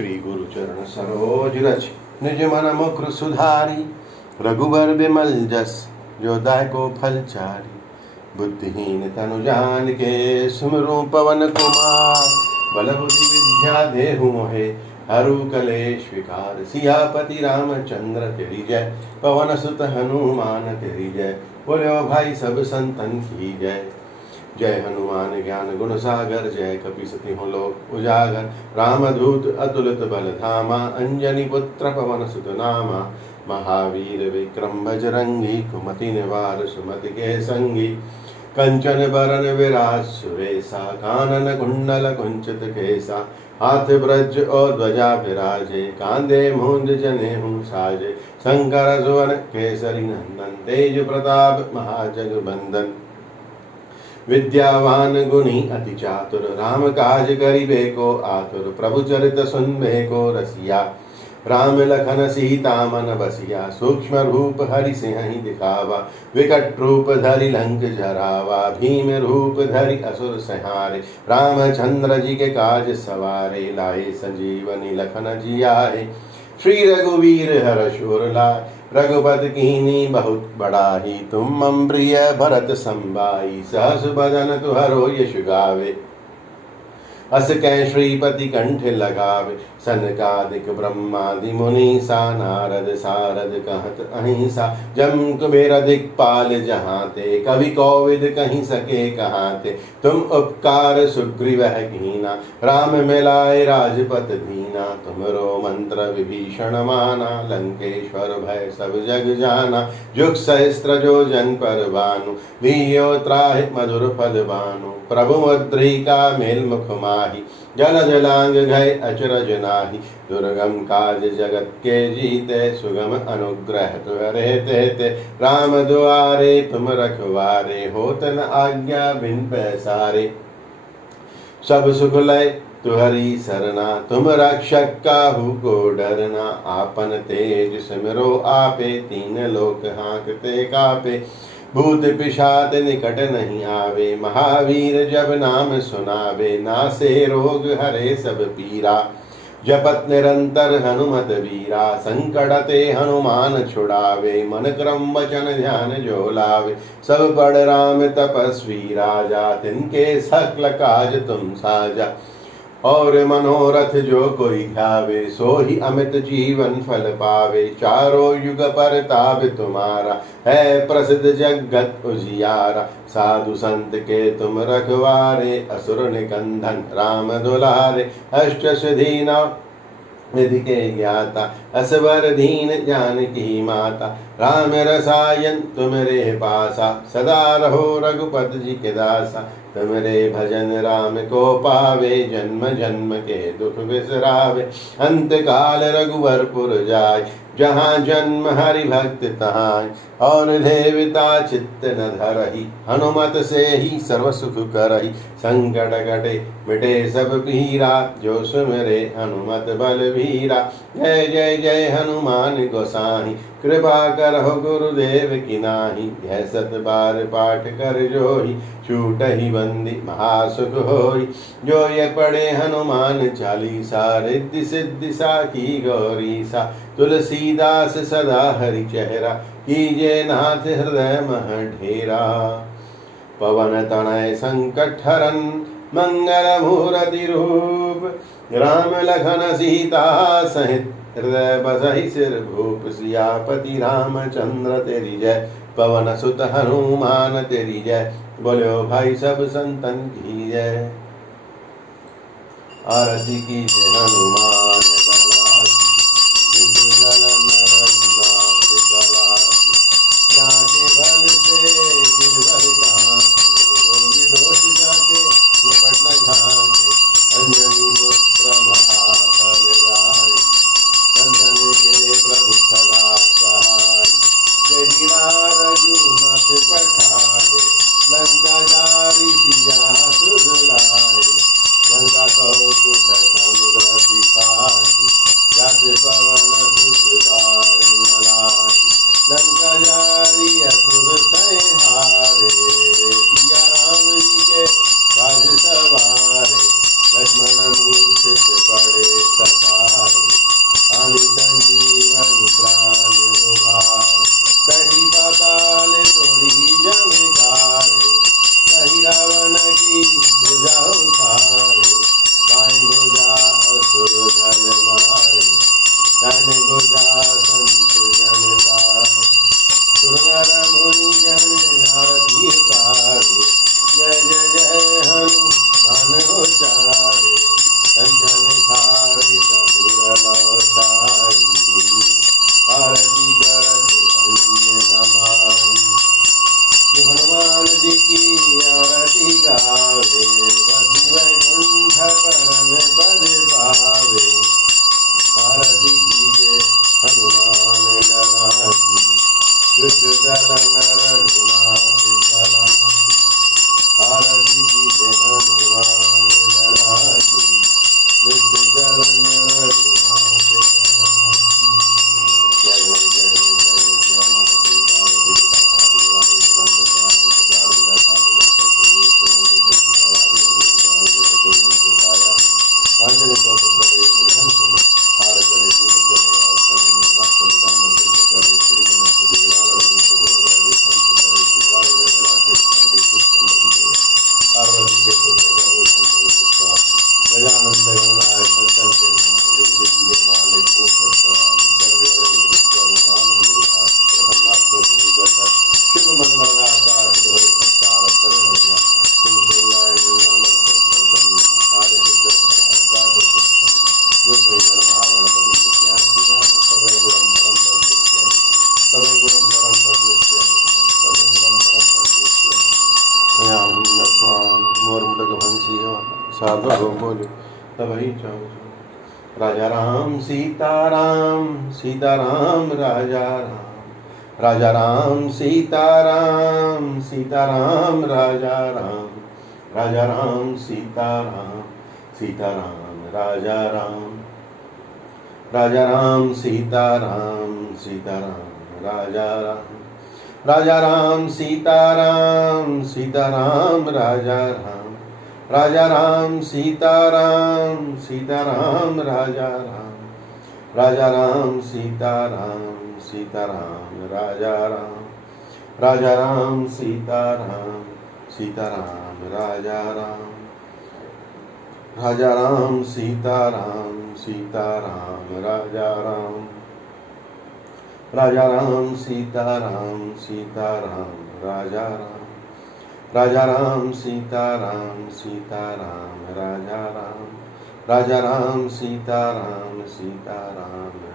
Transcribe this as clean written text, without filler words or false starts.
श्री गुरु चरण सरोज रज निज मन मुकुर सुधारी। रघुबर बिमल जस जो दायको फल चारी। बुद्धिहीन तनु जान के सुमिरु पवन कुमार। बल बुद्धि विद्या देहु मोहे हरु कलेश विकार। सियापति रामचंद्र तेरी जय, पवन सुत हनुमान तेरी जय। बोलो भाई सब संतन की जय। जय हनुमान ज्ञान गुण सागर, जय कपीसति हो लोक उजागर। रामदूत अतुलित बल धामा, अंजनी पुत्र पवन सुत नामा। महावीर विक्रम बजरंगी, कुमति निवार सुमति के संगी। कंचन बरन विराज सुरेसा, कानन कुंडल कुंचित केसा। हाथ ब्रज और ध्वजा विराजे, कांधे मूंज जनेऊ साजे। शंकर सुवन केसरी नंदन, तेज प्रताप महाजगबंदन। विद्यावान गुणी अति चातुर, राम काज करिबे को आतुर। प्रभु चरित सुनबे को रसिया, राम लखन सीता मन बसिया। सूक्ष्म रूप हरि सिंहि दिखावा, विकट रूप धरि लंक जरावा। भीम रूप धरि असुर संहारे, रामचंद्र जी के काज सवारे। लाए संजीवनी लखन जियाए, श्री रघुवीर हर्ष उर लाए। रघुपति कीन्ही बहुत बड़ाई, तुम मम प्रिय भरत संभाई। सहस बदन तुहरो यश गावे, अस कै श्रीपति कंठ लगावे। सनकादिक ब्रह्मादि मुनीसा, नारद सारद कहत अहिंसा। जम कुबेर दिक्पाल जहाँ ते, कवि कोविद कहीं सके कहाँ ते। तुम उपकार सुग्रीवह कीना, राम मिलाए राजपत दीना। तुमरो मंत्र विभीषण माना, लंकेश्वर भय सब जग जाना। जुग सहस्त्र जो जन पर भानु, लीयो त्राहि मधुर फल भानु। प्रभु मुद्रिका मेल मुख माही, जल जलांग गए अचरज नाही। दुर्गम काज जगत के जीते, सुगम अनुग्रह तुहरे तेते। राम दुआरे तुम रखवारे, होत न आज्ञा बिन पैसारे। सब सुख लय तुहरी सरना, तुम रक्षक काहू को डरना। आपन तेज सिमरो आपे, तीन लोक हाँकते कापे। भूत पिशाच निकट नहीं आवे, महावीर जब नाम सुनावे। नासे रोग हरे सब पीरा, जपत निरंतर हनुमत वीरा। संकट ते हनुमान छुड़ावे, मन क्रम वचन ध्यान जो लावे। सब पढ़ राम तपस्वी राजा, तिनके सकल काज तुम साजा। और मनोरथ जो कोई ध्यावे, सो ही अमित जीवन फल पावे। चारों युग परताप तुम्हारा, है प्रसिद्ध जगत उजियारा। साधु संत के तुम रखवारे, असुर निकंदन राम दुलारे। अष्ट सिद्धि नौ निधि के ज्ञाता, असवर दीन जानकी माता। राम रसायन तुमरे पासा, सदा रहो रघुपति जी के दासा। तुमरे भजन राम को पावे, जन्म जन्म के दुख बिसरावे। अंत काल रघुवरपुर जाय, जहाँ जन्म हरि भक्त तहाँ। और देवता चित्त न धरहि, हनुमत से ही सर्व सुख करहि। संकट कटे मिटे सब पीरा, जो सुमिरे हनुमत बलवीरा। जय जय जय हनुमान गोसाई, कृपा करहु गुरुदेव की नाही। यह सत बार पाठ कर जोही, छूट ही बंदी महासुख होई। जो ये पढ़े हनुमान चालीसा, रिद्धि सिद्धि साखी गौरीसा। तुलसीदास सदा हरि चेहरा, कीजे नाथ हृदय मह ढेरा। पवन तनय संकट हरन, मंगल मूर्ति रूप। राम लखन सीता सहित, हृदय बसहि सिर भूप। सियापति रामचंद्र तेरी जय, पवन सुत हनुमान तेरी जय। बोलो भाई सब संतन की जय। आरती की जय हनुमान दलासी, विद्र जल नर रघुनाथ कलासी। जाके बल से गिरवर जाके, रोगी दोष जाके निपट न झाके। अंजनी पुत्र महाफल राय, संतन के प्रभु सदा सहाय। जय बिना रघुनाथ पठाए, लंका जारी सिया सुधलाए। गंगा कौतुक समुद्र सिखाई, जात पवन सुत बार न लाई। लंका जारी असुर संहारे, सिया राम जी के काज सवारे। लक्ष्मण मूर्छित पड़े सका, ज्ञानी संजीवनी प्राण उभार कटी पाताल तोड़ी जमकारे कही रावण की भुजा उखारे बाएं भुजा असुर धल मारे दाहिने भुजा संत जन तारे सुर नर मुनि जन आरती उतारे जय जय जय हनुमान उचारे कंचन थारी चतुर लौटारी आरती करत अन्य नमाई जो हनुमान जी की आरती गावे बसी वैकुंठ परम पद पावे आरती कीजे हनुमान लला की दुष्ट दलन रघुनाथ चला आरती कीजे हनुमान लला की दुष्ट दलन रघुनाथ चला जय जय जय जय जय माता पिता पिता महादेवाय संत दयाल प्रदान भागवत वांजने को पुत्र एक धन सुनो हार करे पूज करे और करे निर्वाण करे काम सिद्ध करे श्री गणेश देवाल रंग को भोग दे संत करे सेवा विरंजना के स्वामी सुख संबंध देव पार्वती के पुत्र गौर शंकर सुता गजानंद गणनाय भक्तन के महादेव देवी के मालिक मुख सवा विचर वेळे विचर आनंद विहार प्रथम मात्र पूजत शुभ मंगल आकार हृदय सत्कार धरे हृदय तुम सेवाय नाम सत्संग कार्य सिद्ध गातो सत्संग जो कोई गणपति ज्ञान सिद्धा सबै गुणम परम परमेश्वर सबै गुणम परम परमेश्वर सबै गुणम परम परमेश्वर याम नस्वान मोर मुटक भंसी हो साधु बोले तबही चाहूं राजा राम सीताराम सीताराम राजा राम राजा राम सीताराम सीताराम राजा राम राजा राम सीताराम सीताराम राजा राम राजा राम सीताराम सीताराम राजा राम राजा राम सीताराम सीताराम राजा राम राजा राम सीताराम सीताराम राजा राम राजा राम सीताराम सीताराम राजा राम राजा राम सीताराम सीताराम राजा राम राजा राम सीताराम सीताराम राजा राम राजा राम सीताराम सीताराम राजा राम राजा राम सीताराम सीताराम राजा राम राजा राम सीताराम सीताराम